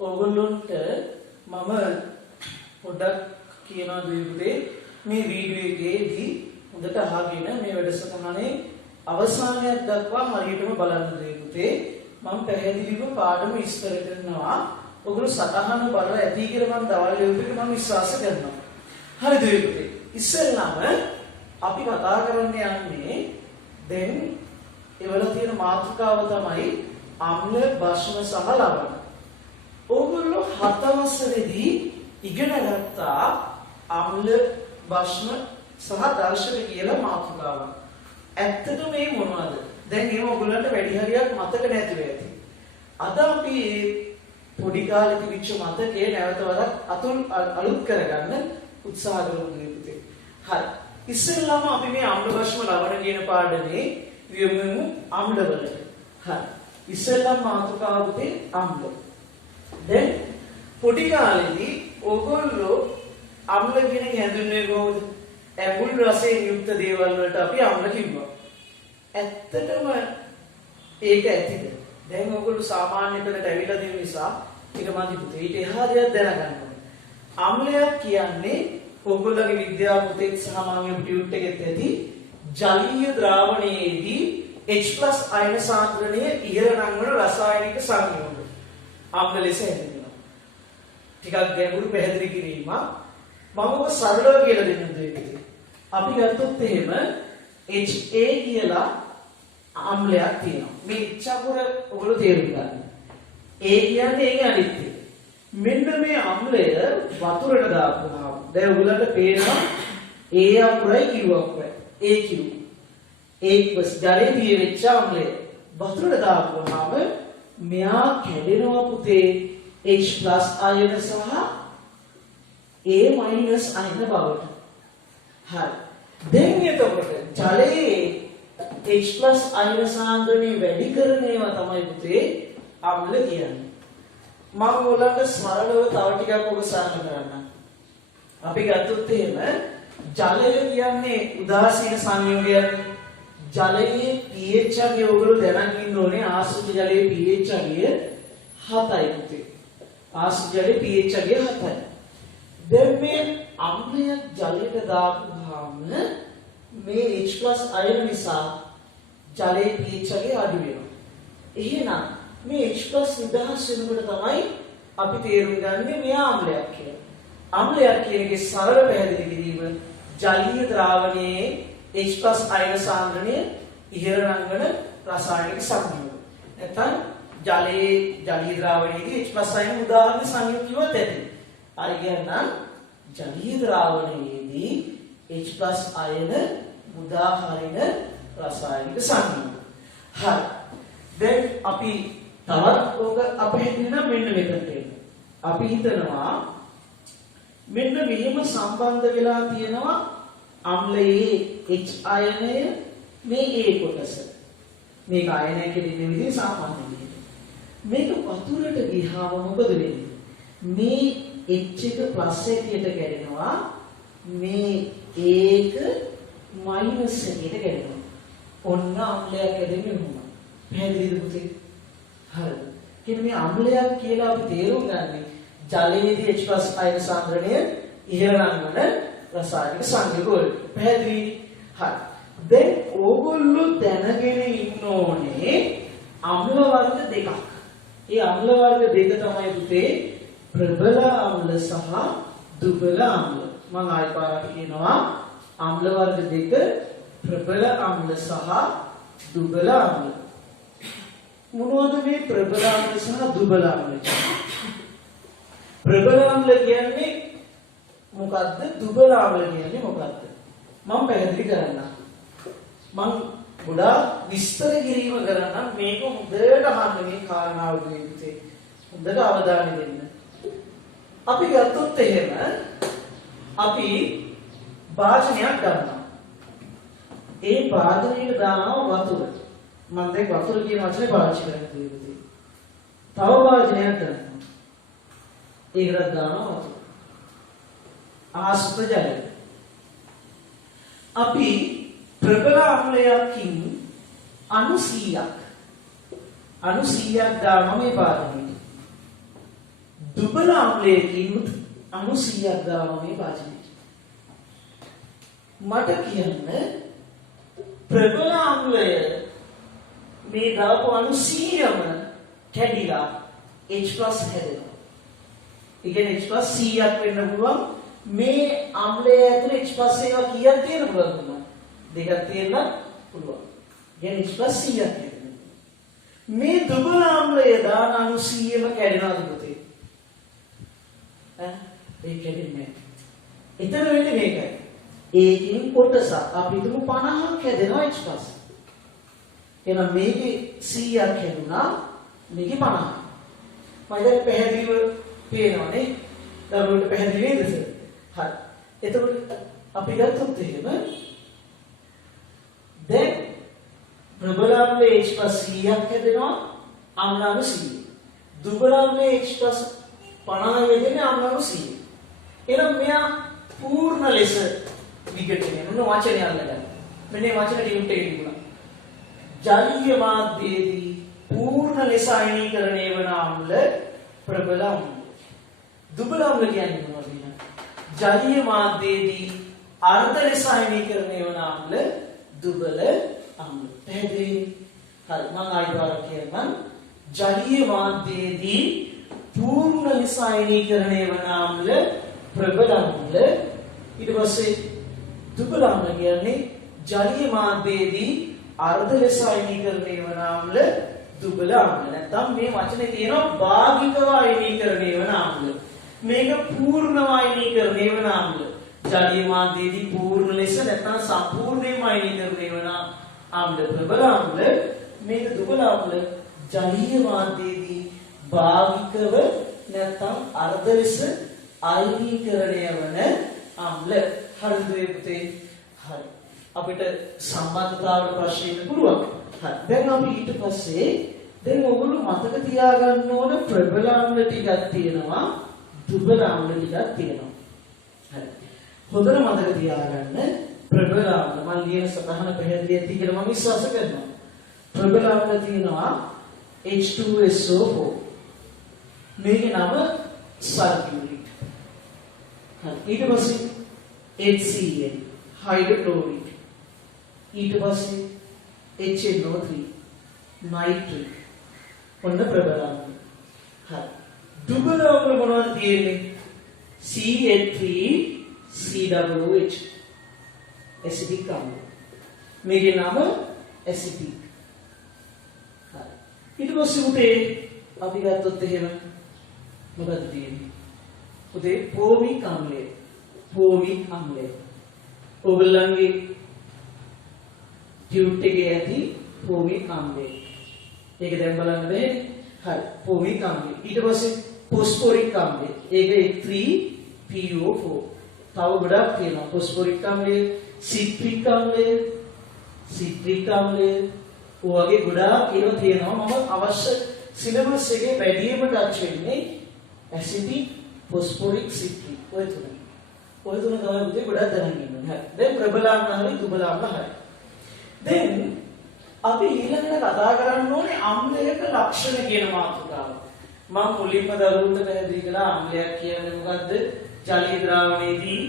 ඕගොල්ලොන්ට මම පොඩ්ඩක් කියනවා දුවේ මේ වීඩියෝ එකේදී හොඳට අහගෙන මේ වැඩසටහනේ අවසානයක් දක්වා හරියටම බලන්න දුවේ මම පැහැදිලිව පාඩම විස්තර කරනවා ඔගොල්ලෝ සටහන බලලා ඇති කියලා මම දවල් වේවිට මම විශ්වාස කරනවා හරි දුවේ ඉස්සෙල්ලාම අපි කතා කරන්න යන්නේ දැන් ඒවල තියෙන මාතෘකාව තමයි අම්ල භස්ම සහ ලවණ. ඕගොල්ලෝ 7 වසරේදී ඉගෙන ගත්තා අම්ල භස්ම සහ දර්ශක කියලා මාතෘකාව. ඇත්තටම මේ මොනවද? දැන් ඒක ඕගොල්ලන්ට වැඩි හරියක් මතක නැතිව ඇති. අද අපි මේ පොඩි කාලේ තිබිච්ච මතකේ නැවත වරක් අලුත් කරගන්න උත්සාහ කරමු පුතේ. හරි. ඉස්සෙල්ලාම අපි මේ අම්ල භස්ම ලවණ කියන පාඩමේ වියමු අම්ලවලට. හරි. ඉස්සෙල්ලාම මාතෘකාව පුතේ අම්ල. දැන් පොඩි කාලේදී ඕගොල්ලෝ අම්ල කියන එක හඳුන්වන්නේ කොහොමද? ඇඹුල් රසයෙන් යුක්ත දේවල් වලට අපි අම්ල කිව්වා. ඇත්තටම ඒක ඇතිද? දැන් ඕගොල්ලෝ සාමාන්‍ය තැනට ඇවිල්ලා තියෙන නිසා ඊට මදි පුතේ. ඊට එහා දෙයක් දැනගන්න ඕනේ. අම්ලයක් කියන්නේ ඕගොල්ලෝගේ විද්‍යාව පුතේ සහ මාගේ ටියුට් එකෙත් ඇති ජලීය ද්‍රාවණයේදී H+ අයන සාන්ද්‍රණය ඉහළ නංවන රසායනික සංයෝග අම්ල ලෙස හැඳින්වෙනවා. ටිකක් ගැඹුරු පැහැදිලි කිරීමක්. මම ඔබ සරලව කියලා දෙන්න දෙන්නේ. අපි ගත්තොත් එහෙම Ha කියලා අම්ලයක් තියෙනවා. මේ ඉච්ඡාපුර ඔයගොල්ලෝ තේරුම් ගන්න. A කියන්නේ ඒකේ අනිත්‍යය. මෙන්න මේ අම්ලය වතුරට දාපුවාම දැන් ඔයගොල්ලන්ට පේනවා A අකුරයි Q අකුරයි. AQ ඒකස් ජලයේ තියෙච්ච අම්ලය වතුරට දාපුවාම මෙයා කැඩෙනවා පුතේ H+ අයන සහ A- අයන බවට. හරි. දැන් එතකොට ජලයේ H+ අයන සාන්ද්‍රණය වැඩි කරන ඒවා තමයි පුතේ අම්ල කියන්නේ. මම ඔයාලට සරලව තව ටිකක් ඔබ සාකච්ඡා කරන්න. අපි ගත්තොත් එහෙම ජලය කියන්නේ උදාසීන සංයෝගයක්. ජලයේ pH අගය ඔයගොල්ලෝ දැනන් ඉන්න ඕනේ ආසුචි ජලයේ pH අගය 7යි පුතේ. ආසුචි ජලයේ pH අගය 7යි. දැන් මේ අම්ලයක් ජලයට දාපුවාම මේ H+ අයන නිසා ජලයේ pH අගය අඩු වෙනවා. එහෙනම් මේ H+ නිදහස් වෙනකොට තමයි අපි තේරුම් ගන්නේ මෙයා අම්ලයක් කියලා. අම්ලයක් කියන එකේ සරල පැහැදිලි කිරීම ජලීය ද්‍රාවණයේ H+ අයන සාන්ද්‍රණය ඉහළ නංවන රසායනික සංයෝග. නැත්නම් ජලයේ ජලීය ද්‍රාවණයේදී H+ අයන උදාහරණ සංයෝග කිව්වත් ඇති. අර කියන්නම් ජලීය ද්‍රාවණයේදී H+ අයන උදාහරණ රසායනික සංයෝග. හරි. දැන් අපි තවත් ඕක අපේ හිතන මෙන්න මෙතනට එන්න. අපි හිතනවා මෙන්න මෙහෙම සම්බන්ධ වෙලා තියෙනවා අම්ලයේ H අයනය මේ A කොටස. මේක අයනය කෙරෙන විදිහ සාමාන්‍ය විදිහට. මේක වතුරට ගියාම මොකද වෙන්නේ? මේ H එක ප්ලස් එකකට කැඩෙනවා. මේ A එක මයිනස් එකකට කැඩෙනවා. ඔන්න අම්ලයක් හැදෙන්නේ කොහොමද? පැහැදිලිද පුතේ? හරි. කියන්නේ මේ අම්ලයක් කියලා අපි තේරුම් ගන්නේ ජලයේදී H+ අයන සාන්ද්‍රණය ඉහළ නංවන රසායනික සංයෝග වලට. පැහැදිලි? හරි. දැන් ඕගොල්ලෝ දැනගෙන ඉන්න ඕනේ අම්ල වර්ග දෙකක්. මේ අම්ල වර්ග දෙක තමයි පුතේ ප්‍රබල අම්ල සහ දුබල අම්ල. මම ආයෙ පාරක් කියනවා අම්ල වර්ග දෙක ප්‍රබල අම්ල සහ දුබල අම්ල. මොනවද මේ ප්‍රබල අම්ල සහ දුබල අම්ල කියන්නේ? ප්‍රබල අම්ල කියන්නේ මොකද්ද? දුබල අම්ල කියන්නේ මොකද්ද? මම පැහැදිලි කරන්නම්. මම ගොඩාක් විස්තර කිරීම කරන්නම්. මේක හොඳට අහන්න මේ කාරණාව දෙවිතේ. හොඳට අවධානය දෙන්න. අපි ගත්තොත් එහෙම අපි භාජනයක් ගන්නවා. ඒ භාජනයට දානවා වතුර. මම දැන් වතුර කියන වචනේ පාවිච්චි කරන්නේ දෙවිතේ. තව භාජනයක් ගන්නවා. ඒකට දානවා වතුර. ආශ්‍රිත ජලය. අපි ප්‍රබල අම්ලයකින් අණු 100ක් දානවා මේ භාජනයට. දුබල අම්ලයකින් අණු 100ක් දානවා මේ වාචනයට. මට කියන්න ප්‍රබල අම්ලය මේ දාපු අණු 100ම කැඩිලා H+ හැදෙනවා. ඒ කියන්නේ H+ 100ක් වෙන්න පුළුවන්. මේ අම්ලය ඇතුලේ H+ ඒවා කීයක් තියෙන පුළුවන්ද? දෙකක් තියෙන්න පුළුවන්. කියන්නේ H+ 100ක් තියෙනවා. මේ දුබල අම්ලය දාන අණු 100ම කැඩෙනවද පුතේ? ඒක කැඩෙන්නේ නැහැ. එතන වෙන්නේ මේකයි. ඒකින් කොටස අපි තුමු 50ක් හැදෙනවා H+. එහෙනම් මේකේ 100ක් හැදුනා මේකේ 50. මම දැන් පැහැදිලිව පේනවනේ. දරුවන්ට පැහැදිලි නේද සර්? හරි. එතකොට අපි ගත්තොත් එහෙම දැන් ප්‍රබල අම්ලයේ H+ 100ක් හැදෙනවා අම්ලාන 100. දුබල අම්ලයේ H+ 50 වෙන්නේ අම්ලාන 100. එහෙනම් මෙයා පූර්ණ ලෙස විඝටනය මොන වචනය අල්ලගන්න. මෙන්න මේ වචන ටියුට් එකේ තිබුණා. ජලීය මාධ්‍යයේදී පූර්ණ ලෙස අයනීකරණය වන අම්ල ප්‍රබල අම්ල. දුබල අම්ල කියන්නේ මොනවද? ජලීය මාධ්‍යයේදී අර්ධ ලෙස අයනීකරණය වන අම්ල දුබල අම්ල. පැහැදිලි? හරි මම ආයෙත් කියන්නම්. ජලීය මාධ්‍යයේදී පූර්ණ ලෙස අයනීකරණය වන අම්ල ප්‍රබල අම්ල. ඊට පස්සේ දුබල අම්ල කියන්නේ ජලීය මාධ්‍යයේදී අර්ධ ලෙස අයනීකරණය වන අම්ල දුබල අම්ල. නැත්නම් මේ වචනේ තියෙනවා භාගිකව අයනීකරණය වන අම්ල. මේක පූර්ණව අයනීකරණය වන අම්ල. ජලීය මාධ්‍යයේදී පූර්ණ ලෙස නැත්නම් සම්පූර්ණයෙන්ම අයනීකරණය වන අම්ල ප්‍රබල අම්ල. මේක දුබල අම්ල ජලීය මාධ්‍යයේදී භාගිකව නැත්නම් අර්ධ ලෙස අයනීකරණය වන අම්ල. හරිද පුතේ? හරි. අපිට සම්බන්ධතාවයට ප්‍රශ්න ඉන්න පුළුවන්. හරි. දැන් අපි ඊට පස්සේ දැන් ඔයගොල්ලෝ මතක තියාගන්න ඕන ප්‍රබල අම්ල ටිකක් තියෙනවා, දුබල අම්ල ටිකක් තියෙනවා. හරි. හොඳට මතක තියාගන්න ප්‍රබල අම්ල මම ලියන සතහන පැහැදිලි ඇති කියලා මම විශ්වාස කරනවා. ප්‍රබල අම්ල තියෙනවා H2SO4. මේකේ නම සල්ෆියුරික්. හරි. ඊට පස්සේ HCl හයිඩ්‍රොක්ලෝරික්. ඊට පස්සේ HNO3 නයිට්‍රික්. ඔන්න ප්‍රබල අම්ල. හරි. දුබල අම්ල මොනවද තියෙන්නේ? CH3COOH ඇසිටික් අම්ල. මේකේ නම ඇසිටික්. හරි. ඊට පස්සේ උතේ අපි ගත්තොත් එහෙම මොකද තියෙන්නේ? උතේ පෝමික් අම්ලය. පෝමික් අම්ලය. ඔයගොල්ලන්ගේ ටියුට් එකේ ඇති පෝමික් අම්ලය. ඒක දැන් බලන්න බෑ. හරි. පෝමික් අම්ලය. ඊට පස්සේ ෆොස්ෆොරික් අම්ලය. ඒක 3PO4. තව ගොඩක් තියෙනවා. ෆොස්ෆොරික් අම්ලය, සිට්‍රික් අම්ලය, සිට්‍රික් අම්ලය. ඔයගේ ගොඩාක් ඒවා තියෙනවා. මම අවශ්‍ය සිලබස් එකේ වැඩිම ටච් වෙන්නේ ඇසිටික්, ෆොස්ෆොරික්, සිට්‍රික්. ඔය තුන. ඔය තුන තමයි පුතේ ගොඩක් දැනගන්න ඕනේ. හරි. දැන් ප්‍රබල අම්ල හරි දුබල අම්ල හරි. දැන් අපි ඊළඟට කතා කරන්න ඕනේ අම්ලයක ලක්ෂණ කියන මාතෘකාව. මම මුලින්ම දරුවන්ට පැහැදිලි කළා අම්ලයක් කියන්නේ මොකද්ද? ජලීය ද්‍රාවණයේදී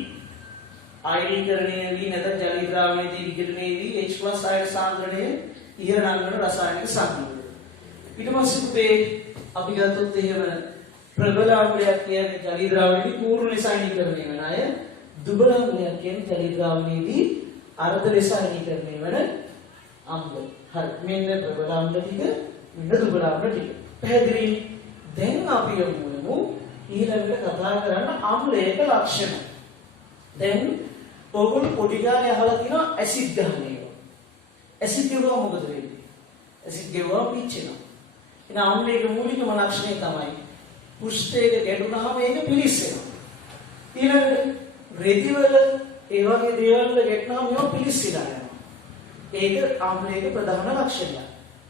අයනීකරණය වී නැත්නම් ජලීය ද්‍රාවණයේදී විඝටනය වී H+ ආයන සාන්ද්‍රණය ඉහළ නංවන රසායනික සංයෝගය. ඊට පස්සේ පුතේ අපි ගත්තොත් එහෙම ප්‍රබල අම්ලයක් කියන්නේ ජලීය ද්‍රාවණයේදී පූර්ණ ලෙස අයනීකරණය වෙන අය. දුබල අම්ලයක් කියන්නේ ජලීය ද්‍රාවණයේදී අර්ධ ලෙස අයනීකරණය වෙන අම්ල. හරි. මෙන්න ප්‍රබල අම්ල ටික, මෙන්න දුබල අම්ල ටික. පැහැදිලි? දැන් අපි යමු ඊළඟට කතා කරන්න අම්ලයක ලක්ෂණ. දැන් ඔයගොල්ලෝ පොඩි කාලේ අහලා තියෙනවා ඇසිඩ් ගහන ඒවා. ඇසිඩ් ගෙවුවා මොකද වෙන්නේ? ඇසිඩ් ගෙවුවා පිච්චෙනවා. එන අම්ලයක මූලිකම ලක්ෂණය තමයි පුෂ්ඨයක ගැටුනහම ඒක පිලිස්සෙනවා. ඊළඟට රෙදිවල ඒ වගේ දේවල් වල ගැටුනහම ඒවා පිලිස්සිලා යනවා. ඒක අම්ලයක ප්‍රධාන ලක්ෂණය.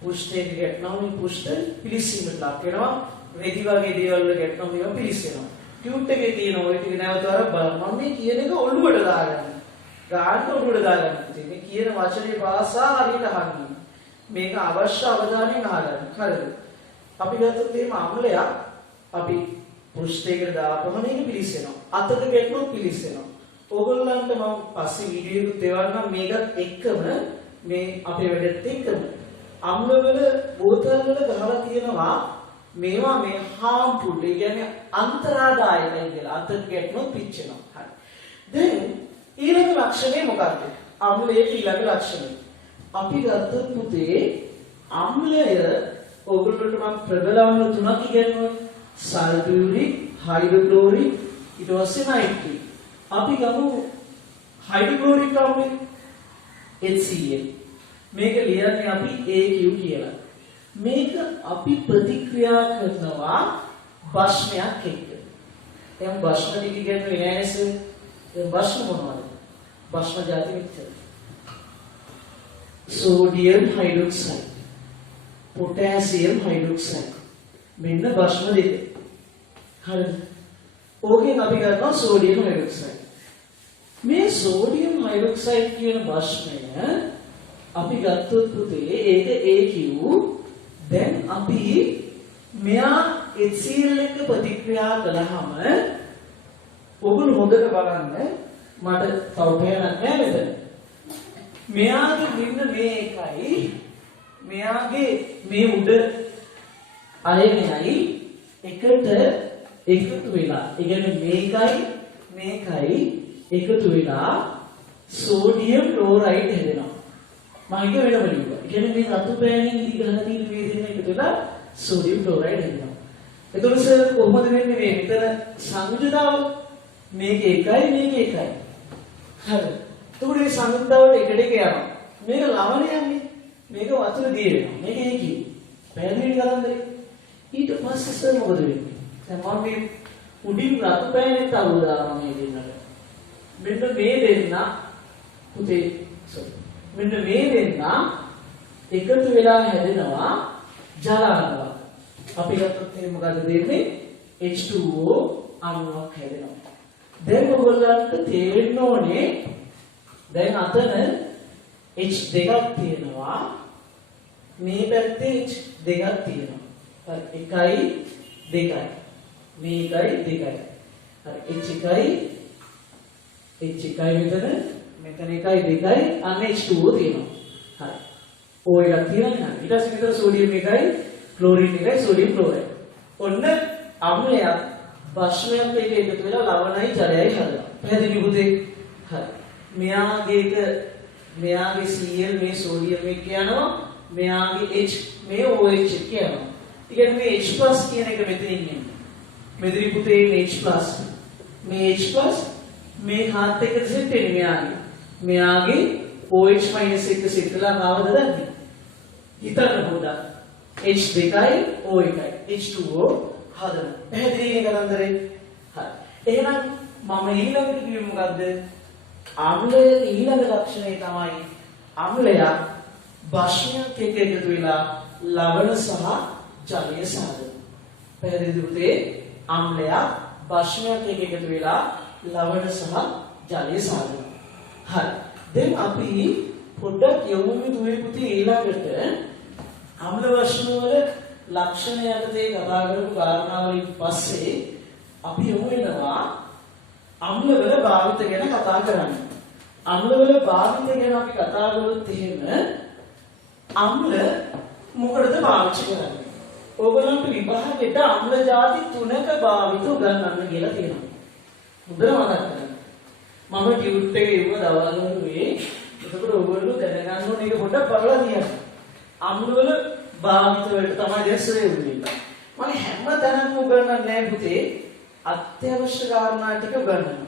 පුෂ්ඨයක ගැටුනහම පුෂ්ඨ පිලිස්සීමට ලක් වෙනවා. රෙදි වගේ දේවල් වල ගැටුනහම ඒවා පිලිස්සෙනවා. ටියුට් එකේ තියෙන ඔය ටික නැවත වරක් බලන්න. මම මේ කියන එක ඔළුවට දාගන්න. ගාන්න ඔළුවට දාගන්න. මේ කියන වචනේ භාෂා හරියට අහන්න. මේක අවශ්‍ය අවධානයෙන් අහගන්න. හරිද? අපි ගත්තොත් එහෙම අම්ලයක් අපි පෘෂ්ඨයකට දාපුවම මේක පිලිසෙනවා. අතට ගැටුණොත් පිලිසෙනවා. ඕගොල්ලන්ට මම පස්සේ වීඩියෝ එකක් දෙවන්නම් මේකත් එක්කම මේ අපේ වැඩත් එක්කම. අම්ලවල බෝතල් වල ගහලා තියෙනවා මේවා මේ harmful ඒ කියන්නේ අන්තරාදායකයි කියලා. අතට ගැටුණොත් පිච්චෙනවා. හරි. දැන් ඊළඟ ලක්ෂණය මොකක්ද? අම්ලයේ ඊළඟ ලක්ෂණය. අපි ගත්තොත් පුතේ අම්ලය ඕගොල්ලන්ට මම ප්‍රබල අම්ල තුනක් ඉගෙනුවා. සල්ෆියුරික්, හයිඩ්‍රොක්ලෝරික්, ඊට පස්සේ නයිට්‍රික්. අපි ගමු හයිඩ්‍රොක්ලෝරික් අම්ලය HCl. මේක ලියන්නේ අපි AQ කියලා. මේක අපි ප්‍රතික්‍රියා කරනවා භස්මයක් එක්ක. දැන් භස්ම ටික කියන්නේ නෑනේ සර්. දැන් භස්ම මොනවද? භස්ම જાති විතර. Sodium hydroxide, potassium hydroxide. මෙන්න භස්ම දෙක. හරිද? ඕකෙන් අපි ගන්නවා සෝඩියම් හයිඩ්‍රොක්සයිඩ්. මේ සෝඩියම් හයිඩ්‍රොක්සයිඩ් කියන භස්මය අපි ගත්තොත් පුතේ ඒක AQ. දැන් අපි මෙයා HCl එක්ක ප්‍රතික්‍රියා කළාම ඔගොල්ලෝ හොඳට බලන්න මට තව පේනක් නෑ මෙතන. මෙයාගේ බින්න මේ එකයි මෙයාගේ මේ උඩ අයනයයි එකට එකතු වෙලා. ඒ කියන්නේ මේකයි එකතු වෙලා සෝඩියම් ක්ලෝරයිඩ් හැදෙනවා. මම ඒක වෙනම ලියුවා. ඒ කියන්නේ මේ රතු පෑනින් දිගහන තියෙන මේ දෙන්න එකතු වෙලා සෝඩියම් ක්ලෝරයිඩ් හැදෙනවා. එතකොට සර් කොහොමද වෙන්නේ මේ විතර සංයුතිතාව? මේක එකයි මේක එකයි. හරි. එතකොට මේ සංයුතිතාවට එකට එක යනවා. මේක ලවණයන්නේ. මේක වතුර දිය වෙනවා. මේක ඒකයි. පැහැදිලි කරන්නේ. ඊට පස්සේ සර් මොකද වෙන්නේ? දැන් මම මේ උඩින් රතු පෑනෙත් අල්ල දානවා මේ දෙන්නට. මෙන්න මේ දෙන්න පුතේ සර් මෙන්න මේ දෙන්න එකතු වෙලා හැදෙනවා ජලාංග. අපි ගත්තොත් එහෙනම් මොකද වෙන්නේ? H2O අණුවක් හැදෙනවා. දැන් ඔයගොල්ලන්ට තේරෙන්න ඕනේ දැන් අතන H දෙකක් තියෙනවා. මේ පැත්තේ H දෙකක් තියෙනවා. හරි එකයි දෙකයි. මේකයි දෙකයි. හරි H එකයි මෙතන එකයි දෙකයි අන්න H2O තියෙනවා. හරි. O එකක් තියෙනවා. ඊට පස්සේ විතර සෝඩියම් එකයි ක්ලෝරින් එකයි සෝඩියම් ක්ලෝරයිඩ්. ඔන්න අම්ලයක් භස්මයක් එක්ක එකතු වෙලා ලවණයි ජලයයි හදනවා. පැහැදිලි පුතේ? හරි. මෙයාගේ Cl මේ සෝඩියම් එක යනවා. මෙයාගේ H මේ OH එක යනවා. ඊට මේ H+ කියන එක මෙතනින් එන්නේ. මෙතන පුතේ H+ මේ H+ මේ හාත් එක්ක සෙට් වෙන්නේ මෙයාගේ OH- එක සෙට් වෙලා ආවද දන්නේ? හිතන්න පොඩ්ඩක්. H දෙකයි O එකයි H2O හදන. පැහැදිලි කරන්දරේ. හරි. එහෙනම් මම ඊළඟට කිව්වේ මොකද්ද? අම්ලයේ ඊළඟ ලක්ෂණය තමයි අම්ලයක් භස්මයක් එක්ක එකතු වෙලා ලවණ සහ ජලය සාදන. පැහැදිලිද පුතේ? අම්ලයක් භස්මයක් එක්ක එකතු වෙලා ලවණ සහ ජලය සාදන. හරි. දැන් අපි පොඩ්ඩක් යමු දුවේ පුතේ ඊළඟට අම්ල භස්ම වල ලක්ෂණ යටතේ කතා කරපු කාරණාවලින් පස්සේ අපි යමු වෙනවා අම්ල වල භාවිත ගැන කතා කරන්න. අම්ල වල භාවිත ගැන අපි කතා කරොත් එහෙම අම්ල මොකටද පාවිච්චි කරන්නේ? ඕගොල්ලන්ට විභාගෙට අම්ල ಜಾති 3ක භාවිත උගන්වන්න කියලා තියෙනවා. හොඳට මතක් කරගන්න. මම ටියුට් එකේ ඉව දවල්වලුවේ එතකොට ඕගොල්ලෝ දැනගන්න ඕනේ මේක පොඩ්ඩක් බලලා තියන්න. අම්ල වල භාවිත වලට තමයි දැස්සේ උන්නේ. මම හැමතැනම උගන්වන්නේ නැහැ පුතේ. අත්‍යවශ්‍ය කාරණා ටික උගන්වනවා.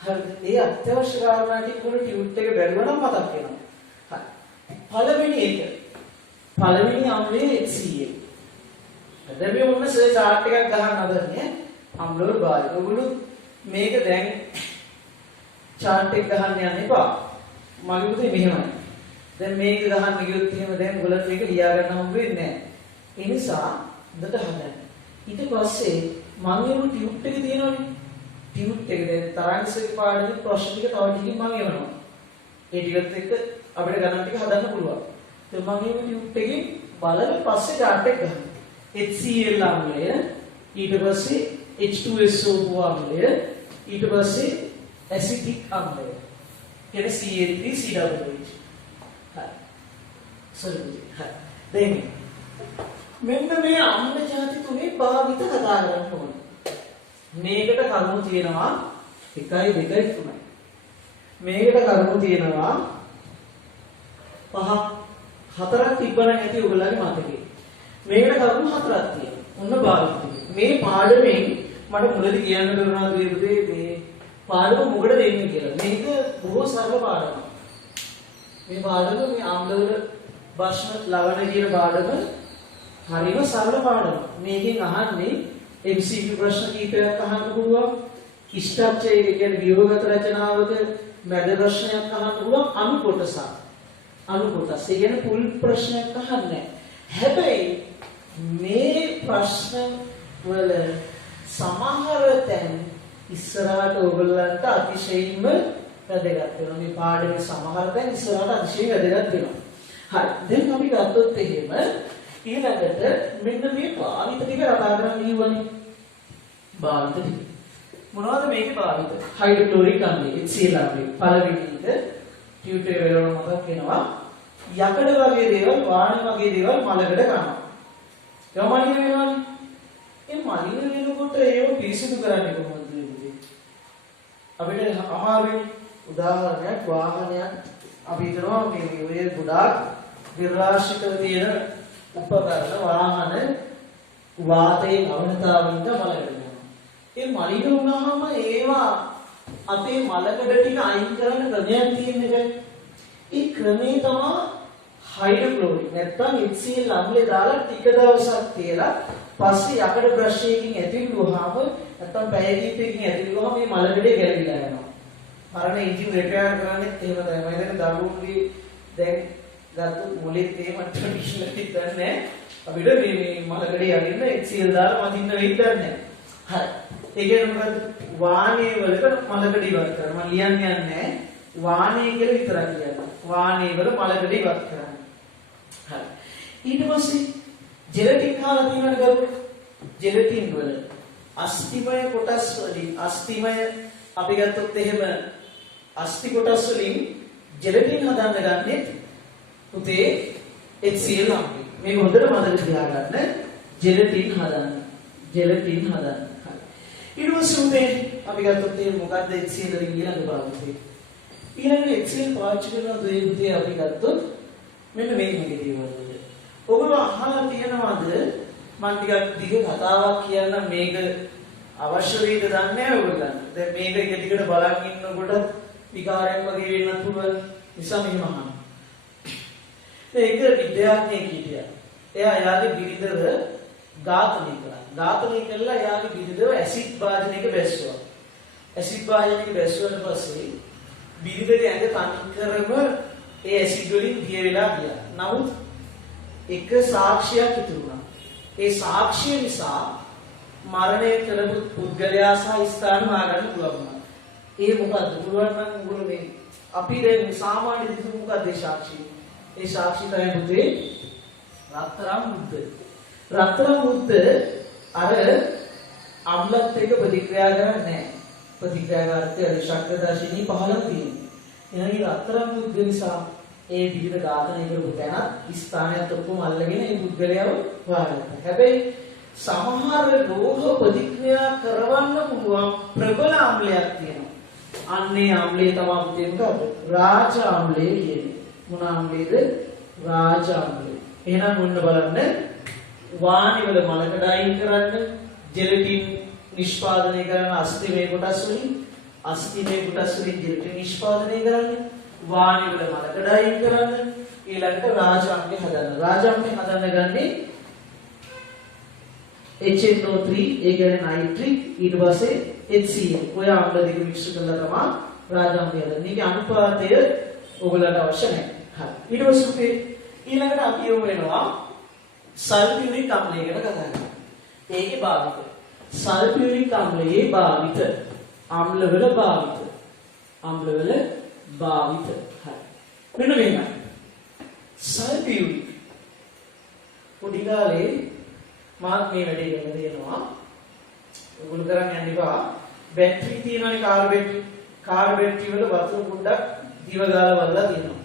හරිද? ඒ අත්‍යවශ්‍ය කාරණා ටික වල ටියුට් එක බැලුවා නම් මතක් වෙනවා. හරි. පළවෙනි අම්ලයේ HCl. දැන් මේ මොන සර් chart එකක් ගහන්න හදන්නේ අම්ල වල භාවිත. ඔයගොල්ලෝ මේක දැන් chart එක ගහන්න යන්න එපා. මගේ පුතේ මෙහෙමයි. දැන් මේක ගහන්න ගියොත් එහෙම දැන් ඔයගොල්ලෝ මේක ලියා ගන්න හම්බ වෙන්නේ නැහැ. ඒ නිසා හොඳට හදන්න. ඊට පස්සේ මම යමු ටියුට් එක තියෙනවනේ. ටියුට් එක දැන් තරංගසක පාඩමේ ප්‍රශ්න ටික තව ටිකකින් මම යනවා. ඒ ටිකත් එක්ක අපිට ගණන් ටික හදන්න පුළුවන්. දැන් මම යමු ටියුට් එකේ බලලා පස්සේ chart එක ගන්න. HCl අම්ලය ඊට පස්සේ H2SO4 අම්ලය ඊට පස්සේ ඇසිටික් අම්ලය කියන්නේ CH3COOH. හරි. සල්පුජි. හරි. දැන් මෙන්න මේ අම්ල ಜಾති තුනේ භාවිත කතා කරන්න ඕනේ. මේකට කරුණු තියෙනවා 1 2 3යි. මේකට කරුණු තියෙනවා 5 4ක් තිබ්බනම් ඇති ඔයගොල්ලන්ගේ මතකේ. මේකට කරුණු 4ක් තියෙනවා. ඔන්න භාවිත. මේ පාඩමෙන් මට මුලදී කියන්න කරුණා දුවේ මේ පාඩම මොකටද දෙන්නේ කියලා. මේක බොහෝ සරල පාඩමක්. මේ පාඩම මේ ආම්ලවල ප්‍රශ්න ලවණ කියන පාඩම හරිම සරල පාඩමක්. මේකෙන් අහන්නේ MCQ ප්‍රශ්න කීපයක් අහන්න පුළුවන්. ස්ට්‍රක්චර් එක කියන්නේ ව්‍යුහගත රචනාවක මැද ප්‍රශ්නයක් අහන්න පුළුවන් අනු කොටස. අනු කොටස. ඒ කියන්නේ පුල් ප්‍රශ්නයක් අහන්නේ. හැබැයි මේ ප්‍රශ්න වල සමහර තැන් ඉස්සරහට ඔයගොල්ලන්ට අතිශයින්ම වැදගත් වෙනවා. මේ පාඩමේ සමහර තැන් ඉස්සරහට අතිශයින් වැදගත් වෙනවා. හරි. දැන් අපි ගත්තොත් එහෙම ඊළඟට මෙන්න මේ භාවිත ටික කතා කරන්න ලියවනේ. භාවිත ටික. මොනවද මේකේ භාවිත? හයිඩ්‍රොක්ලෝරික් අම්ලය, HCl අම්ලය. පළවෙනි එක ටියුටර් වල මොකක් වෙනවා? යකඩ වගේ දේවල්, වාහන වගේ දේවල් මලකට ගන්නවා. ගමනින වෙනවනේ. ඒ මලින වෙනකොට ඒව පිරිසිදු කරන්නේ කොහොමද කියන්නේ? අපිට අමාරුයි. උදාහරණයක් වාහනයක් අපි හිතනවා මේ ඔය ගොඩාක් විරාශිතව තියෙන උපකරණ වාහන වාතයේ අවනතාවින්ද මලකට යනවා. ඒ මලින වුණාම ඒවා අපේ මලකඩ ටික අයින් කරන්න ක්‍රමයක් තියෙන්නේ. ඒ ක්‍රමේ තමයි හයිඩ්‍රොක්ලෝරික්. නැත්තම් HCl අම්ලය දාලා ටික දවසක් තියලා පස්සේ යකඩ බ්‍රෂ් එකකින් ඇතිරුවාම නැත්තම් පැය කිහිපයකින් ඇතිරුවාම මේ මලකඩේ ගැලවිලා යනවා. පරණ එන්ජින් රිපෙයාර් කරන්නේ එහෙම තමයි. මම දැන් දරුවෝගේ දැන් ගත්ත මොලෙත් ඒ මට්ටමට ගිහිල්ලා ඉඳන්නේ. අපිට මේ මලකඩේ යන්න HCl දාලා මදින්න වෙයිද නැහැ. හරි. ඒ කියන්නේ මොකද? වාහනේ වලට මලකඩ ඉවත් කරනවා. මම ලියන්නේ නැහැ. වාහනේ කියලා විතරක් කියනවා. වාහනේ වල මලකඩ ඉවත් කරනවා. හරි. ඊට පස්සේ ජෙලටින් කාලා තියෙනවද ගලු? ජෙලටින් වල අස්තිමය කොටස් වලින් අස්තිමය අපි ගත්තොත් එහෙම අස්ති කොටස් වලින් ජෙලටින් හදන්න ගන්නේ පුතේ HCl අම්ලය. මේක හොඳට මතක තියාගන්න. ජෙලටින් හදන්න. ජෙලටින් හදන්න. හරි. ඊට පස්සේ උදේ අපි ගත්තොත් එහෙම මොකද්ද HCl වලින් ඊළඟ භාගය? ඊළඟ HCl පාවිච්චි කරන දේ පුතේ අපි ගත්තොත් මෙන්න මේ වගේ දේවල්. ඔබව අහලා තියෙනවද මම ටිකක් දිග කතාවක් කියන්න මේක අවශ්‍ය වේද දන්නේ නැහැ ඔයගොල්ලන්. දැන් මේක එක දිගට බලන් ඉන්නකොට විකාරයක් වගේ වෙන්නත් පුළුවන්. නිසා මෙහෙම අහන්න. ඒක විද්‍යාඥයෙක් හිටියා. එයා යාගේ බිරිඳව ඝාතනය කළා. ඝාතනය කළා යාගේ බිරිඳව ඇසිඩ් භාජනයක බැස්සුවා. ඇසිඩ් භාජනයක බැස්සුවට පස්සේ බිරිඳගේ ඇඟ තනිකරම ඒ ඇසිඩ් වලින් දිය වෙලා ගියා. නමුත් එක සාක්ෂියක් ඉතුරු වුණා. ඒ සාක්ෂිය නිසා මරණය කරපු පුද්ගලයා සහ ස්ථාන හොයාගන්න පුළුවන් වුණා. ඒ මොකද්ද? පුළුවන් නම් උගල මේ අපි දැන් සාමාන්‍ය දිසු මොකද්ද ඒ සාක්ෂිය? ඒ සාක්ෂිය තමයි පුතේ රත්තරන් මුද්ද. රත්තරන් මුද්ද අර අම්ලත් එක්ක ප්‍රතික්‍රියා කරන්නේ නැහැ. ප්‍රතික්‍රියාකාරීත්වය ශක්තිදාශිනී පහළක් තියෙනවා. එහෙනම් මේ රත්තරන් මුද්ද නිසා ඒ විවිධ ඝාතනය කරපු තැනත් ස්ථානයත් ඔක්කොම අල්ලගෙන ඒ පුද්ගලයාව හොයාගත්තා. හැබැයි සමහර රෝග ප්‍රතික්‍රියා කරවන්න පුළුවන් ප්‍රබල ආම්ලයක් තියෙනවා. අන්නේ ආම්ලය තමයි මොකද? රාජ ආම්ලය කියන්නේ. මොන ආම්ලයේද? රාජ ආම්ලය. එහෙනම් මොන්න බලන්න වාණි වල මලකඩ අයින් කරන්න ජෙලටින් නිෂ්පාදනය කරන අස්තිමේ කොටස් වලින් ජෙලටින් නිෂ්පාදනය කරන්න වාණි වල මලකඩ අයින් කරන්න ඊළඟට රාජ ආම්ලය හදන්න. රාජ ආම්ලය හදන්න ගන්නේ HNO3 ඒ කියන්නේ නයිට්‍රික් ඊට පස්සේ HCl ඔය ආම්ල දෙක මික්ස් කරලා තමයි රාජාම්ලය හදන්නේ. මේකේ අනුපාතය ඕගොල්ලන්ට අවශ්‍ය නැහැ. හරි. ඊට පස්සේ ඊළඟට අපි යමු වෙනවා සල්ෆියුරික් අම්ලයකට කතා කරමු. ඒකේ භාවිත. සල්ෆියුරික් අම්ලයේ භාවිත. අම්ලවල භාවිත. හරි. මෙන්න මේකයි. සල්ෆියුරික් පොඩි කාලේ මාත් මේ වැඩේ කරලා තියෙනවා. ඔගොල්ලෝ කරන් යන්න එපා. බැටරි තියෙනවානේ කාර් බැටරි. කාර් බැටරි වල වතුර පොඩ්ඩක් දිව ගාලා වල්ලා තියෙනවා.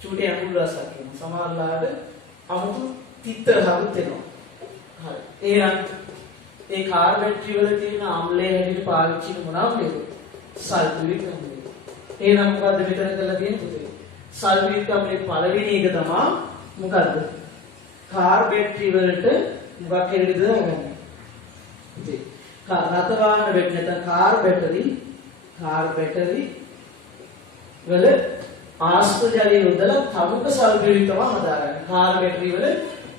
චූටි ඇඹුල් රසක් එනවා. සමහරලාට අමුතු තිත්තර හරුත් එනවා. හරි. එහෙනම් ඒ කාර් බැටරි වල තියෙන ආම්ලය හැටියට පාවිච්චි කරන මොන ආම්ලයද? සල්ෆියුරික් ආම්ලය. එහෙනම් මොකද්ද මෙතන කරලා තියෙන්නේ? සල්ෆියුරික් ආම්ලයේ පළවෙනි එක තමයි මොකද්ද? කාර් බැටරි වලට මොකක් හේතුද දාගන්නේ? ඉතින් රත වාහන බැටරි නැත්නම් කාර් බැටරි වල ආස්ප ජලය යොදලා තමුක සල්ෆියුරික් තමයි හදාගන්නේ. කාර් බැටරි වල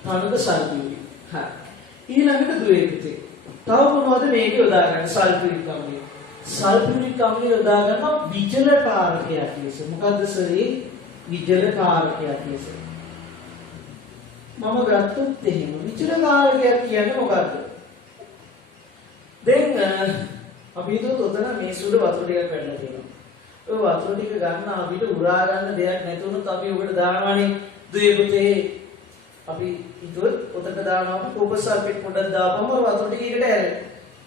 තමුක සල්ෆියුරික්. හරි. ඊළඟට දුවේකේ. තව මොනවද මේක යොදාගන්නේ සල්ෆියුරික් ආම්ලය? සල්ෆියුරික් ආම්ලය යොදා ගන්නවා විජල කාරකයක් ලෙස. මොකද්ද සරේ? විජල කාරකයක් ලෙස. මම ගත්තොත් එහෙම විජල කාරකයක් කියන්නේ මොකද්ද? දැන් අපි හිතුවොත් උතන මේ සුළු වතුර ටිකක් වැටලා තියෙනවා. ඔය වතුර ටික ගන්න අපිට උරා ගන්න දෙයක් නැතුනොත් අපි උකට දානවානේ දුවේ පුතේ. අපි හිතුවොත් උතට දානවා අපි කෝපර් සල්ෆේට් පොඩ්ඩක් දාපුවම වතුර ටික එකට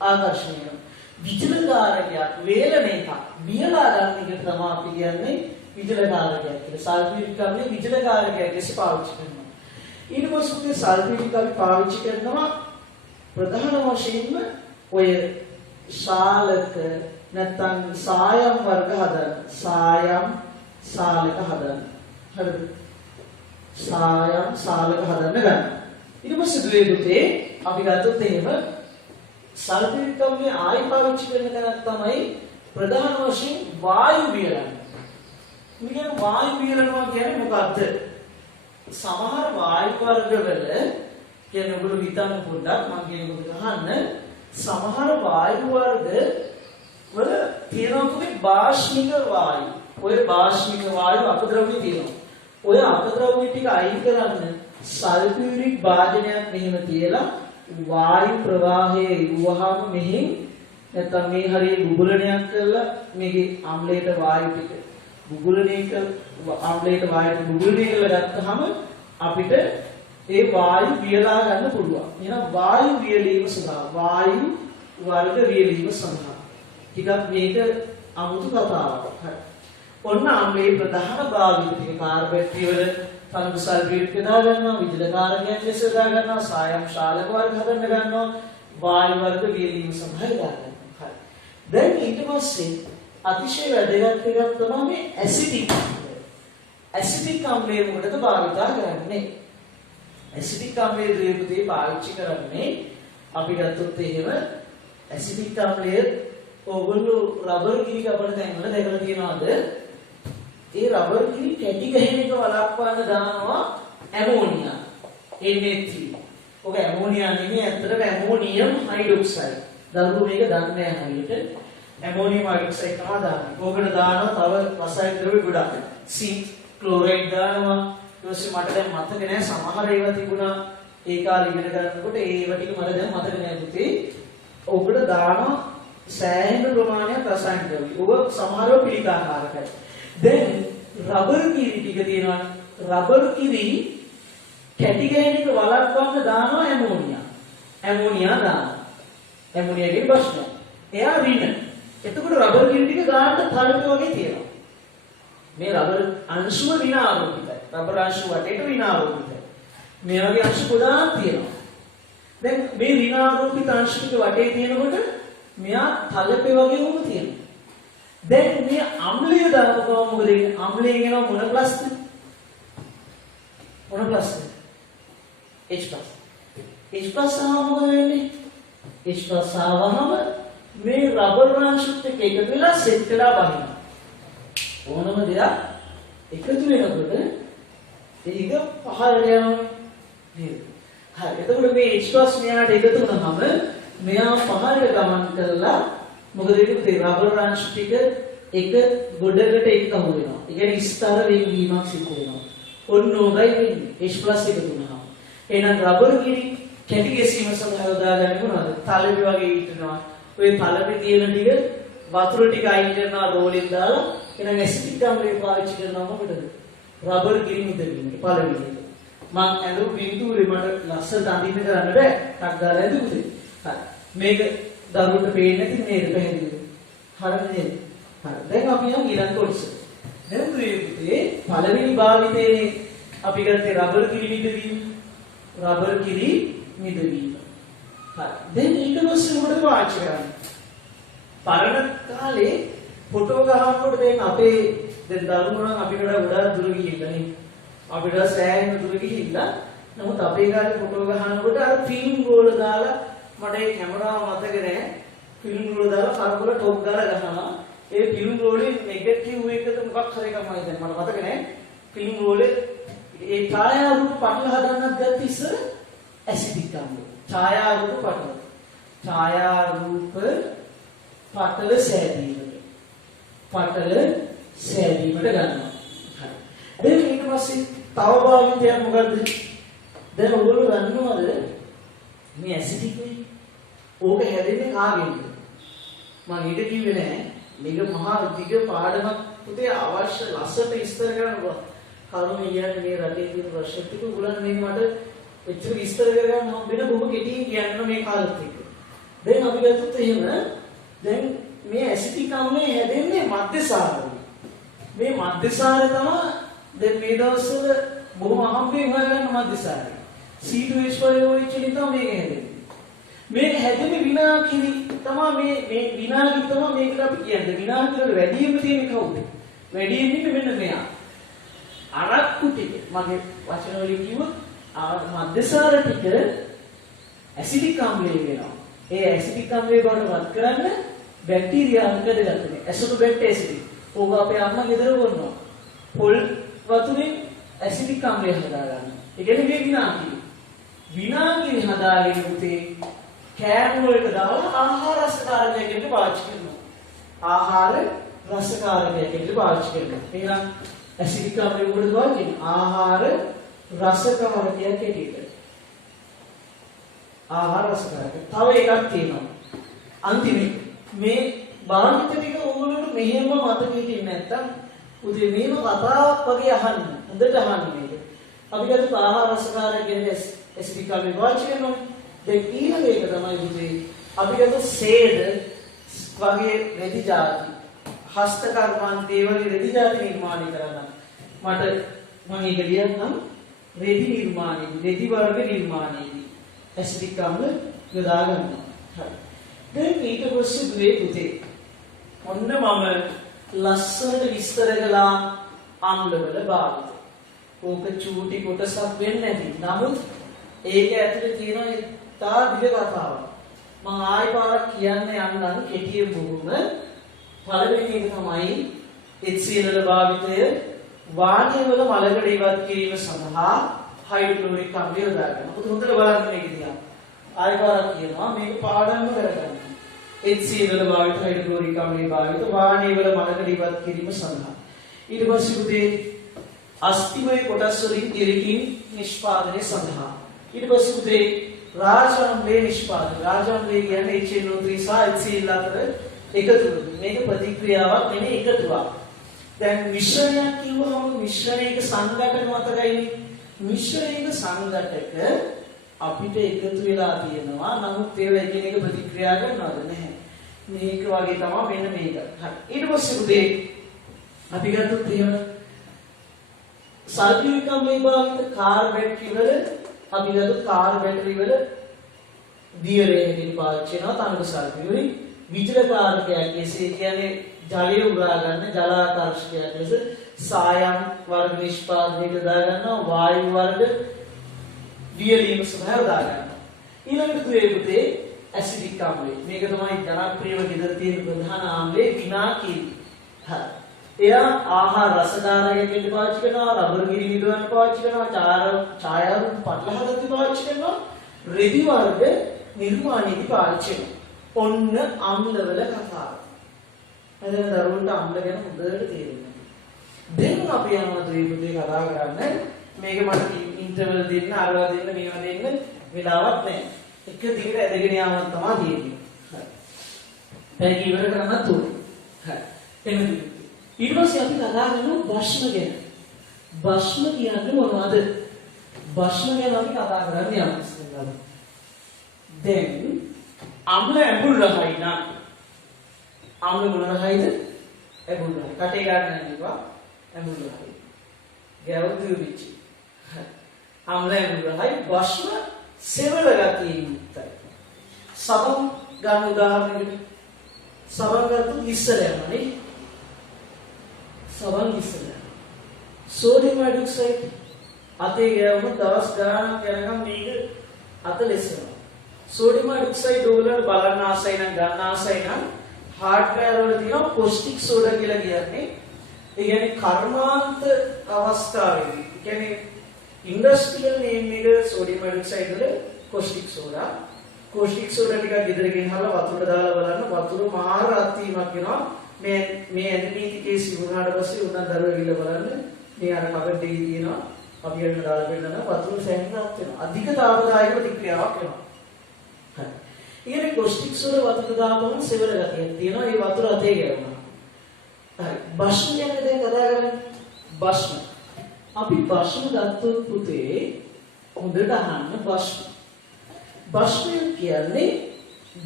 ආකර්ෂණය වෙනවා. විජල කාරකයක් වේලන එක බියලා ගන්න එක තමයි අපි කියන්නේ විජල කාරකයක් කියලා. සල්ෆියුරික් ආම්ලය විජල කාරකයක් ලෙස පාවිච්චි කරනවා. ඊට පස්සේ සල්ෆියුරික් අපි පාවිච්චි කරනවා ප්‍රධාන වශයෙන්ම ඔය ශාලක නැත්නම් සායම් වර්ග හදන්න. ශාලක හදන්න. හරිද? ශාලක හදන්න ගන්න. ඊට පස්සේ දුවේ පුතේ අපි ගත්තොත් එහෙම සල්ෆියුරික් ආම්ලය ආයි පාවිච්චි කරන තැනක් තමයි ප්‍රධාන වශයෙන් වායු වියලන. මේ වායු වියලනවා කියන්නේ මොකක්ද? සමහර වායු වර්ගවල කියන්නේ ඔයගොල්ලෝ හිතන්න පොඩ්ඩක් මම කියනකොට අහන්න. සමහර වායු වර්ග වල තියෙනවා බාෂ්මික වායු. ඔය බාෂ්මික වායු අපද්‍රව්‍ය තියෙනවා. ඔය අපද්‍රව්‍ය ටික අයින් කරන්න සල්ෆියුරික් භාජනයක් මෙහෙම තියලා වායු ප්‍රවාහයේ ඉවහම මෙහෙන් නැත්නම් මේ හරිය බුබුලනයක් කරලා මේකේ ආම්ලයට වායු ටික බුබුලණයක ආම්ලයට වායු බුබුලණය කරලා ගත්තාම අපිට ඒ වායු වියලා ගන්න පුළුවන්. එහෙනම් වායු වියලීම සඳහා වායු වර්ග වියලීම සඳහා ටිකක් මේක අමුතු කතාවක්. හරි. ඔන්න ආම්ලයේ ප්‍රධාන භාගය ටික කාර් බැටරි වල තනුක සල්ෆියුරික් හදා ගන්නවා, විජල කාරකයක් ලෙස හදා ගන්නවා, සායම් ශාලක වර්ග හදන්න ගන්නවා, වායු වර්ග වියලීම සඳහා හදා ගන්නවා. හරි. දැන් ඊට පස්සේ අතිශය වැදගත් එකක් තමයි මේ ඇසිඩික් ආම්ලය. ඇසිඩික් ආම්ලය මොකටද භාවිතා කරන්නේ? ඇසිඩික් ආම්ලයේ ද්‍රව්‍යපතේ පාවිච්චි කරන්නේ අපි ගත්තොත් එහෙම ඇසිඩික් ආම්ලය ඕගොල්ලෝ රබර් කිරි කපන තැන්වල දැකලා තියෙනවද? ඒ රබර් කිරි කැටි ගහන එක වළක්වන්න දානවා ඇමෝනියා Na3. ඔක ඇමෝනියා නෙමෙයි ඇත්තටම ඇමෝනියම් හයිඩ්‍රොක්සයිඩ්. දරුවෝ මේක දන්නේ නැහැ හරියට. ඇමෝනියම් හයිඩ්‍රොක්සයිඩ් තමයි දාන්නේ. ඕකට දානවා තව රසායනික ද්‍රව්‍ය ගොඩක්. සිංක් ක්ලෝරයිඩ් දානවා. ඊට මට දැන් මතක නෑ සමහර ඒවා තිබුණා ඒ කාලේ ඉගෙන ගන්නකොට ඒව ටික මට දැන් මතක නෑ පුතේ. ඔකට දානවා සෑහෙන ප්‍රමාණයක් රසායනික ද්‍රව්‍ය. ඔබ සමහරව පිළිකාකාරකයි. දැන් රබර් කිරි ටික තියෙනවා. රබර් කිරි කැටි ගෑන එක වළක්වන්න දානවා ඇමෝනියා. ඇමෝනියා දානවා. ඇමෝනියාගේ ප්‍රශ්න. එයා රින. එතකොට රබර් කිරි ටික ගාන්න තලක වගේ තියෙනවා. මේ රබර් අංශුව රින ආරෝපිතයි. රබර් අංශුව වටේට රින ආරෝපිතයි. මේ වගේ අංශු ගොඩාක් තියෙනවා. දැන් මේ රින ආරෝපිත අංශු ටික වටේ තියෙනකොට මෙයා තලපේ වගේ වුණ තියෙනවා. දැන් මේ අම්ලය දාපුවම මොකද වෙන්නේ? අම්ලයෙන් එනවා මොන ප්ලස්ද? මොන ප්ලස්ද? H+. H+ ආවම මොකද වෙන්නේ? H+ ආවම මේ රබර් අංශුත් එක්ක එකතු වෙලා සෙට් වෙලා බහිනවා. ඕනම දෙයක් එකතු වෙනකොට ඒක පහළට යනවා නේද? හරි. එතකොට මේ H+ මෙයාට එකතු වුණාම මෙයා පහළට ගමන් කරලා මොකද වෙන්නේ? රබර් අංශු ටික එක ගොඩකට එකතු වෙනවා. ඒ කියන්නේ ස්තර වේගීමක් සිදු වෙනවා. ඔන්න ඔබයි වෙන්නේ H+ එකතු වුණාම. එහෙනම් රබර් කිරි කැටි ගැසීම සඳහා යොදාගන්නේ මොනවද? තලබි වගේ හිටනවා. ඔය තලබි තියෙන ටික වතුර ටික අයින් කරනවා රෝලෙන් දාලා. එහෙනම් ඇසිඩික් ආම්ලය පාවිච්චි කරනවා මොකටද? රබර් කිරි මිදෙන්න පළවෙනි එක. මම ඇඳු බින්දුවේ මට ලස්සනට අඳින්න කරන්න බෑ. ටක් ගාලා ඇඳුනේ. හරි. මේක දරුවට පේන්නේ නැති නේද පැහැදිලිද? හරිද? හරි. දැන් අපි යමු ඊළඟ කොටස. දැන් දුවේ පළවෙනි භාවිතයේ අපි ගත්තේ රබර් කිරි මිදවීම. රබර් කිරි මිදවීම. හරි. දැන් ඊට පස්සේ මොකද පාවිච්චි කරන්නේ? පරණ කාලේ ෆොටෝ ගහනකොට දැන් අපේ දැන් දරුවෝ නම් අපිට වඩා ගොඩාක් දුර ගිහිල්ලා නේ. අපිට සෑහෙන දුර ගිහිල්ලා නමුත් අපේ කාලේ ෆොටෝ ගහනකොට අර ෆිල්ම් රෝල දාලා මට ඒ කැමරාව මතක නැහැ. ෆිල්ම් රෝල දාලා කරකවල ටොප් ගාලා ගහනවා. ඒ ෆිල්ම් රෝලේ නෙගටිව් එකද මොකක් හරි එකක් මම දැන් මට මතක නැහැ. ෆිල්ම් රෝලේ ඒ ඡායාරූප පටල හදන්නත් දැන් ඉස්සර ඇසිටික් අම්ල. ඡායාරූප පටල. ඡායාරූප පටල සෑදීමට. පටල සෑදීමට ගන්නවා. හරි. දැන් ඊට පස්සේ තව භාවිතයක් මොකද්ද? දැන් ඔයගොල්ලෝ දන්නවද මේ ඇසිටික් නේ? ඕක හැදෙන්නේ කාගෙන්ද? මම ඊට කිව්වේ නෑ. මේක මහා දිග පාඩමක් පුතේ අවශ්‍ය ලස්සට විස්තර කරන්න කරුණ කියන්නේ මේ රටේ තියෙන ප්‍රශ්න ටික උගලන්න මේක මට එච්චර විස්තර කරගන්න හම්බෙන්න බොහොම කෙටියෙන් කියන්න මේ කාලෙත් එක්ක. දැන් අපි ගත්තොත් එහෙම දැන් මේ ඇසිටික් අම්ලය හැදෙන්නේ මධ්‍යසාරවල. මේ මධ්‍යසාරය තමයි දැන් මේ දවස්වල බොහොම අහම්බෙන් හොයාගන්න මධ්‍යසාරය. C2H5OH වලින් තමයි මේක හැදෙන්නේ. මේක හැදෙන්නේ විනාකිරි තමයි මේ විනාකිරි තමයි මේකට අපි කියන්නේ. විනාකිරි වල වැඩිම තියෙන්නේ කවුද? වැඩිම ඉන්නේ මෙන්න මෙයා. අරක්කු ටික මගේ වචන වලින් කිව්වොත් මධ්‍යසාර ටික ඇසිටික් අම්ලය වෙනවා. ඒ ඇසිටික් අම්ලය බවට කරන්න බැක්ටීරියා අංකද ගන්න. ඇසොටෝබැක්ටර් ඇසිඩ්. ඕක අපේ අම්මා ගෙදර වොන්නවා. පොල් වතුරෙන් ඇසිටික් අම්ලය හදා ගන්න. ඒ කියන්නේ මේ විනාකිරි. විනාකිරි හදාගෙන උතේ කෑම වලට දාලා ආහාර රසකාරකයකට පාවිච්චි කරනවා. ආහාර රසකාරකයකට පාවිච්චි කරනවා. එහෙනම් ඇසිඩික් අම්ලය උඩ දාගෙන ආහාර රසකාරකයක් ඇටියට. ආහාර රසකාරක. තව එකක් තියෙනවා. අන්තිමේ මේ භාවිත ටික ඕගොල්ලෝ මෙහෙම මතක හිටින්නේ නැත්තම් උදේ මේව කතාවක් වගේ අහන්න. හොඳට අහන්න මේක. අපි ගත්ත ආහාර රසකාරකයෙන් ඇසිඩික් අම්ලය පාවිච්චි කරනවා. දැන් ඊළඟ එක තමයි උදේ අපි ගත්ත සේද වගේ රෙදි જાති හස්ත කර්මාන්තේ වගේ රෙදි જાති නිර්මාණය කරන්න. මට මම ඒක ලියන්නම් රෙදි නිර්මාණය, රෙදි වර්ග නිර්මාණයේදී ඇසිඩික් අම්ල යොදා ගන්නවා. හරි. දැන් ඊට පස්සේ දුවේ පුතේ ඔන්න මම ලස්සනට විස්තර කළා අම්ලවල භාවිත. ඕක චූටි කොටසක් වෙන්නේ නැති. නමුත් ඒක ඇතුලේ තියෙන තා දිග කතාවක්. මම ආයෙ පාරක් කියන්න යන්නම් කෙටියෙන් බොහොම. පළවෙනි එක තමයි HCl භාවිතය වාණියවල මලකඩ ඉවත් කිරීම සඳහා හයිඩ්‍රොක්ලොරික් අම්ලය යොදා ගන්න. ඔබ හොඳට බලන්න මේක දිහා. ආයෙ පාරක් කියනවා මේක පාඩම්ම කරගන්න. HCl භාවිත හයිඩ්‍රොක්ලොරික් අම්ලය භාවිත වාණියවල මලකඩ ඉවත් කිරීම සඳහා. ඊට පස්සේ පුතේ අස්තිමය කොටස් වලින් දිරකින් නිෂ්පාදනය සඳහා. ඊට පස්සේ පුතේ රාජාම්ලය නිෂ්පාදනය. රාජාම්ලය කියන්නේ HNO3 සහ HCl අතර එකතුව. මේක ප්‍රතික්‍රියාවක් නෙමෙයි එකතුවක්. දැන් මිශ්‍රණයක් කිව්වම මිශ්‍රණයක සංඝටක මතකයිනේ. මිශ්‍රණයක සංඝටක අපිට එකතු වෙලා තියෙනවා. නමුත් ඒවා එකිනෙක ප්‍රතික්‍රියා කරනවද නැහැ. මේක වගේ තමයි මෙන්න මේක. හරි. ඊට පස්සේ පුතේ අපි ගත්තොත් එහෙම සල්ෆියුරික් අම්ලය භාවිත කාර් බැටරි වල අපි ගත්තොත් කාර් බැටරි වල දියරේකින් පාවිච්චි කරනවා තනක සල්ෆියුරික් විජලකාරකයක් එසේ කියන්නේ ජලය උරා ගන්න ජලාකර්ෂකයක් ලෙස සායම් වර්ග නිෂ්පාදනයට දා ගන්නවා වායු වර්ග දියලීම සඳහා දා ගන්නවා. ඊළඟට දුවේ පුතේ ඇසිඩික් අම්ලය. මේක තමයි ජනප්‍රියව ගෙදර තියෙන ප්‍රධාන අම්ලය විනාකිරි. හරි. එයා ආහාර රසකාරකයකට පාවිච්චි කරනවා, රබර් කිරි විදවන්න පාවිච්චි කරනවා, ඡායාරූප පටල හදද්දී පාවිච්චි කරනවා, රෙදි වර්ග නිර්මාණයේදී පාවිච්චි කරනවා. ඔන්න අම්ලවල කතාව. එතන දරුවන්ට අම්ල ගැන හොඳට තේරෙනවා. දැන් අපි යනවා ද්වීපුතේ කතා කරන්න. මේක මට ඉන්ටර්වල් දෙන්න, අරවා දෙන්න, මේවා දෙන්න වෙලාවක් නැහැ. එක දිගට ඇදගෙන යාමක් තමයි තියෙන්නේ. හරි. ඒක ඉවර කරන්නත් ඕනේ. හරි. එන්න ඊට පස්සේ අපි කතා කරනවා භස්ම ගැන. භස්ම කියන්නේ මොනවද? භස්ම ගැන අපි කතා කරන්නේ යම්කිසි. දැන් අම්ල ඇඹුල් රහයි නම් අම්ල මොන රහයිද? ඇඹුල් රහයි. කටේ ගන්න නේවා ඇඹුල් රහයි. ගැවුදු විචි. අම්ල ඇඹුල් රහයි භස්ම සෙවල ගතියින් යුක්තයි. සබන් ගන්න උදාහරණයකට සබන් ගත්තොත් ඉස්සර යනවා නේ. සබන් ඉස්සර. සෝඩියම් හයිඩ්‍රොක්සයිඩ් අතේ ගෑවුම දවස් ගානක් යනකම් මේක අත ලෙසනවා. සෝඩියම් හයිඩ්‍රොක්සයිඩ් ඕගොල්ලෝ බලන්න ආසයි නම් ගන්න ආසයි නම් හાર્ඩ්වෙයාර් වල තියෙනවා කොස්ටික් සෝඩා කියලා කියන්නේ. ඒ කියන්නේ කර්මාන්ත අවස්ථාවේදී. ඒ කියන්නේ ඉන්ඩස්ට්‍රියල් නේම් එක සෝඩියම් හයිඩ්‍රොක්සයිඩ් වල කොස්ටික් සෝඩා. කොස්ටික් සෝඩා ටිකක් ගෙදර ගෙනහලා වතුර දාලා බලන්න වතුර මහා රත් වීමක් වෙනවා. මේ ඇන්ටිබයෝටික් සිවුනාට පස්සේ උනන් දරුවා ගිහලා බලන්න මේ අර කබඩ් එකේ තියෙනවා. අපි යන්න දාලා බලන්න වතුර සැහැණක් වෙනවා. අධික තාපදායක ප්‍රතික්‍රියාවක් වෙනවා. හරි. ඊයේ කොස්ටික් සෝඩා වතුර දාපුවම සෙවල ගතියක් තියෙනවා. ඒ වතුර අතේ ගෑවුනා. හරි. භස්ම කියන්නේ දැන් කතා කරන්නේ භස්ම. අපි භස්ම ගත්තොත් පුතේ හොඳට අහන්න භස්ම. භස්ම කියන්නේ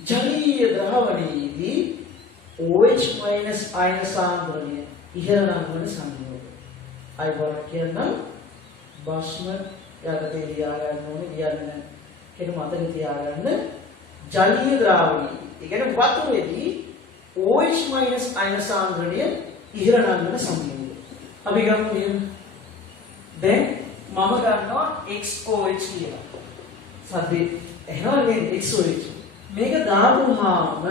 ජලීය ද්‍රවණයේදී OH අයන සාන්ද්‍රණය ඉහළ නංවන සංයෝගය. අයවර කියනවා භස්ම යටතේ ලියා ගන්න ඕනේ කියන්නේ ඒක මතක තියාගන්න ජලීය ද්‍රාවණය. ඒ කියන්නේ වතුරේදී OH අයන සාන්ද්‍රණය ඉහළ නංවන සංයෝගය. අපි ගමු මෙන්න. දැන් මම ගන්නවා XOH කියලා. සද්දේ එහෙනම් මේ XOH මේක දාපුවාම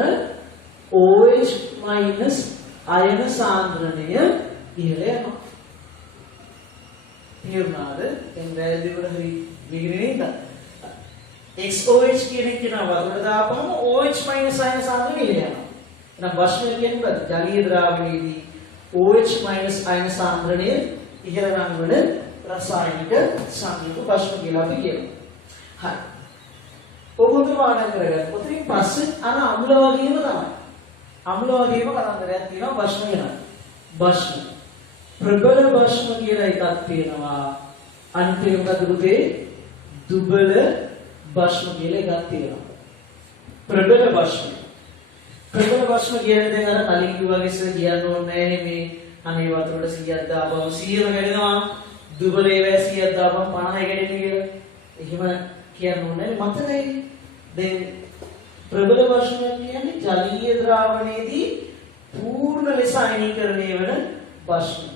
OH අයන සාන්ද්‍රණය ඉහළ යනවා. තේරුණාද? දැන් වැරදිවට හරි විග්‍රහණය නේද? XOH කියන එක වතුර දාපුවම OH අයන සාන්ද්‍රණය ඉහළ යනවා. එහෙනම් භස්ම කියන්නේ මොකද? ජලීය ද්‍රාවණයේදී OH අයන සාන්ද්‍රණය ඉහළ නංවන රසායනික සංයුග භස්ම කියලා අපි කියනවා. හරි. ඔබට පාඩම් කරගන්න. ඔතනින් පස්සේ අර අම්ල වගේම තමයි. අම්ල වගේම කතන්දරයක් තියෙනවා භස්ම ගැන. භස්ම. ප්‍රබල භස්ම කියලා එකක් තියෙනවා. අනිත් එක මොකද පුතේ? දුබල භස්ම කියලා එකක් තියෙනවා. ප්‍රබල භස්ම. ප්‍රබල භස්ම කියන්නේ දැන් අර කලින් කිව්වා වගේ කියන්න ඕනේ නැහැ මේ අනේ වතුරට 100ක් දාපුවම 100ම ගැලෙනවා. දුබල ඒවා 100ක් දාපුවම 50යි ගැලෙන්නේ කියලා. එහෙම කියන්න ඕනේ මතකයි. දැන් ප්‍රබල භස්ම කියන්නේ ජලීය ද්‍රාවණයේදී පූර්ණ ලෙස අයනීකරණය වන භස්ම.